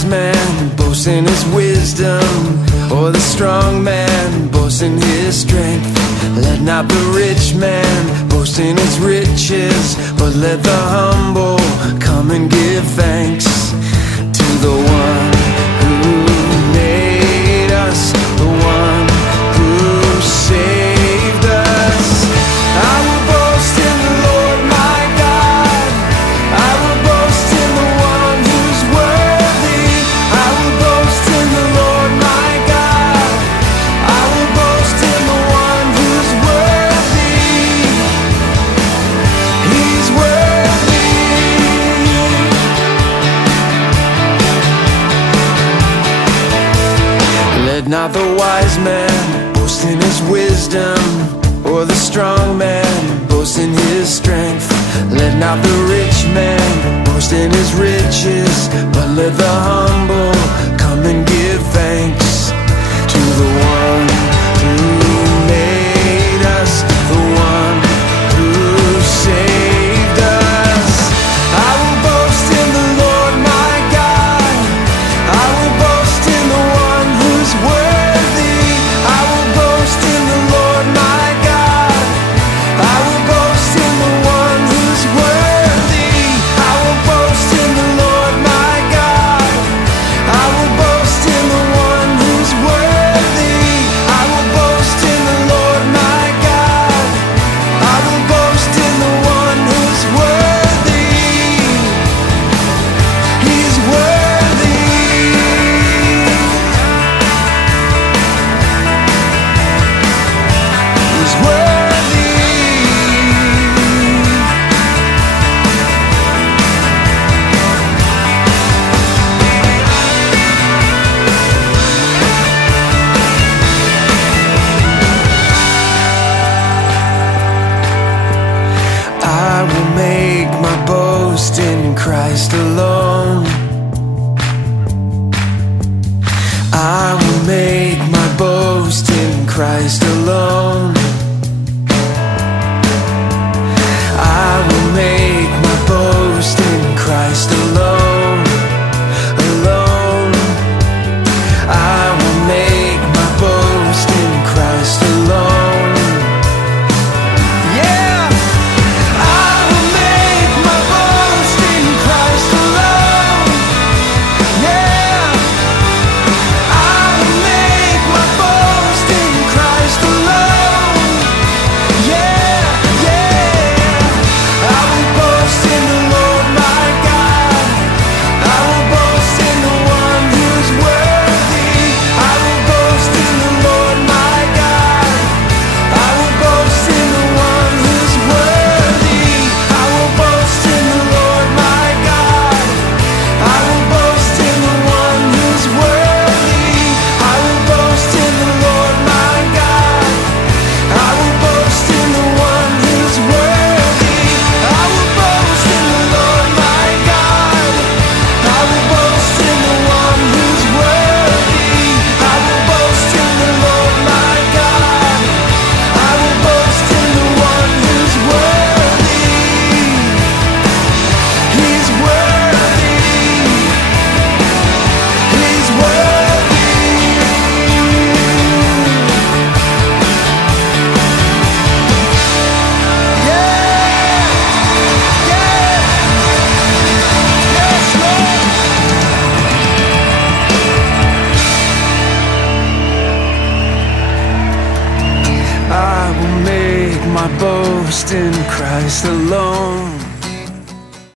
wise man boast in his wisdom, or the strong man boast in his strength. Let not the rich man boast in his riches, but let the humble come and give thanks to the one who made us, the one who saved us. I will boast in the Lord my God. I will boast in the one who's worthy. I will boast in the Lord my God. I will boast in the one who's worthy. He's worthy. Let not the wise man boast in his wisdom, or the strong man boast in his strength. Let not the rich man boast in his riches, but let the humble come and give thanks to the one who made us, the one who saved us. I will boast in the Lord my God. I will boast in the one who's worthy. I will boast in the Lord my God. I will boast in the one who's worthy. I will boast in the Lord my God. I will boast in the one who's worthy. I will boast in the Lord my God. I will boast in the one who's worthy. He's worthy. He's worthy. I will make my boast in Christ alone. I will make my boast in Christ alone. I will make my boast in Christ alone. Alone. I will make my boast in Christ alone. Yeah! I will make my boast in Christ alone. Yeah! I will make my boast in Christ alone. Yeah, yeah. I will boast in the Lord my God. I will boast in the one who's worthy. I will boast in the Lord my God. I will boast in the one who's worthy. I will boast in the Lord my God. I will boast in the one who's worthy. I will boast in the Lord my God. I will boast in the one who's worthy. I will boast in the Lord my God. I will boast in the one who's worthy. I will boast in the Lord my God. I will boast in the one who's worthy. He's worthy. He's worthy. Yeah! Yeah! Yes, Lord! I will make my boast in Christ alone.